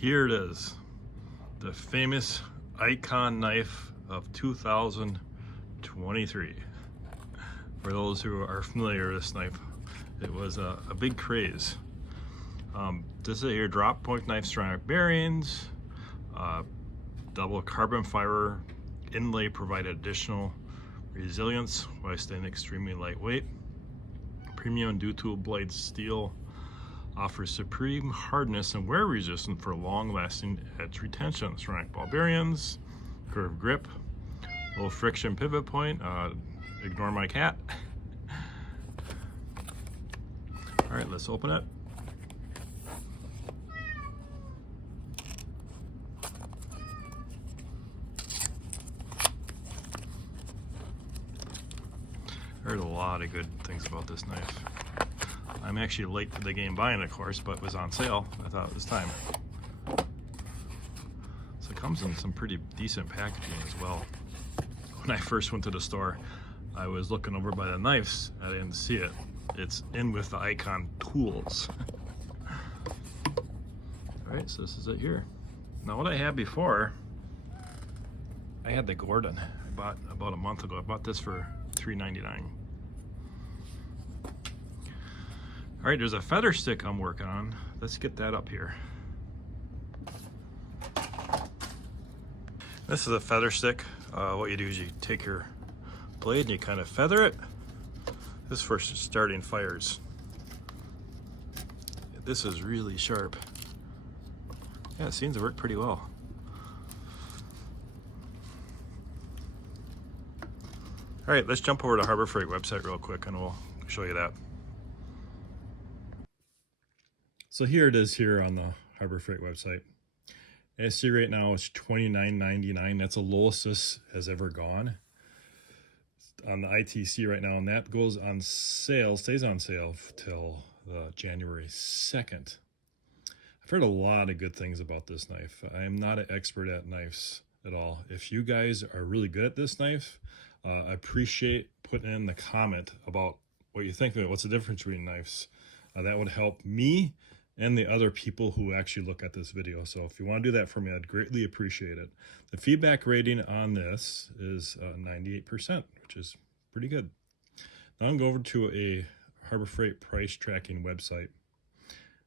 Here it is, the famous Icon knife of 2023. For those who are familiar with this knife, it was a big craze. This is your drop point knife, ceramic bearings, double carbon fiber inlay provided additional resilience while staying extremely lightweight. Premium dual blade steel offers supreme hardness and wear resistance for long-lasting edge retention. Ceramic ball bearings, curved grip, low friction pivot point. Ignore my cat. All right, let's open it. I heard a lot of good things about this knife. I'm actually late to the game buying it, of course, but it was on sale. I thought it was time. So it comes in some pretty decent packaging as well. When I first went to the store, I was looking over by the knives. I didn't see it. It's in with the Icon tools. All right, so this is it here. Now what I had before, I had the Gordon. I bought about a month ago. I bought this for $3.99. All right, there's a feather stick I'm working on. Let's get that up here. This is a feather stick. What you do is you take your blade and you kind of feather it. This is for starting fires. This is really sharp. Yeah, it seems to work pretty well. All right, let's jump over to Harbor Freight website real quick and we'll show you that. So here it is here on the Harbor Freight website. As you see right now, it's $29.99. That's the lowest this has ever gone on the ITC right now, and that goes on sale, stays on sale till January 2nd. I've heard a lot of good things about this knife. I am not an expert at knives at all. If you guys are really good at this knife, I appreciate putting in the comment about what you think of it. What's the difference between knives? That would help me and the other people who actually look at this video. So if you want to do that for me, I'd greatly appreciate it. The feedback rating on this is 98%, which is pretty good. Now I'm going over to a Harbor Freight price tracking website.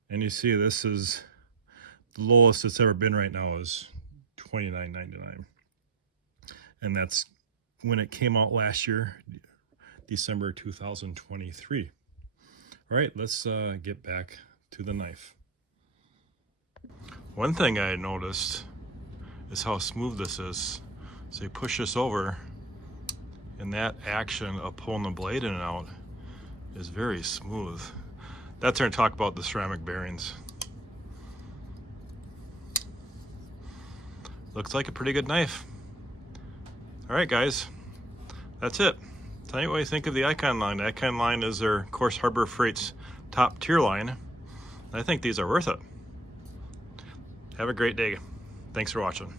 And you see this is the lowest it's ever been right now is $29.99. And that's when it came out last year, December 2023. All right, let's get back to the knife. One thing I noticed is how smooth this is. So you push this over and that action of pulling the blade in and out is very smooth. That's our talk about the ceramic bearings. Looks like a pretty good knife. All right, guys, that's it. Tell me what you think of the Icon line. The Icon line is their, of course, Harbor Freight's top tier line. I think these are worth it. Have a great day. Thanks for watching.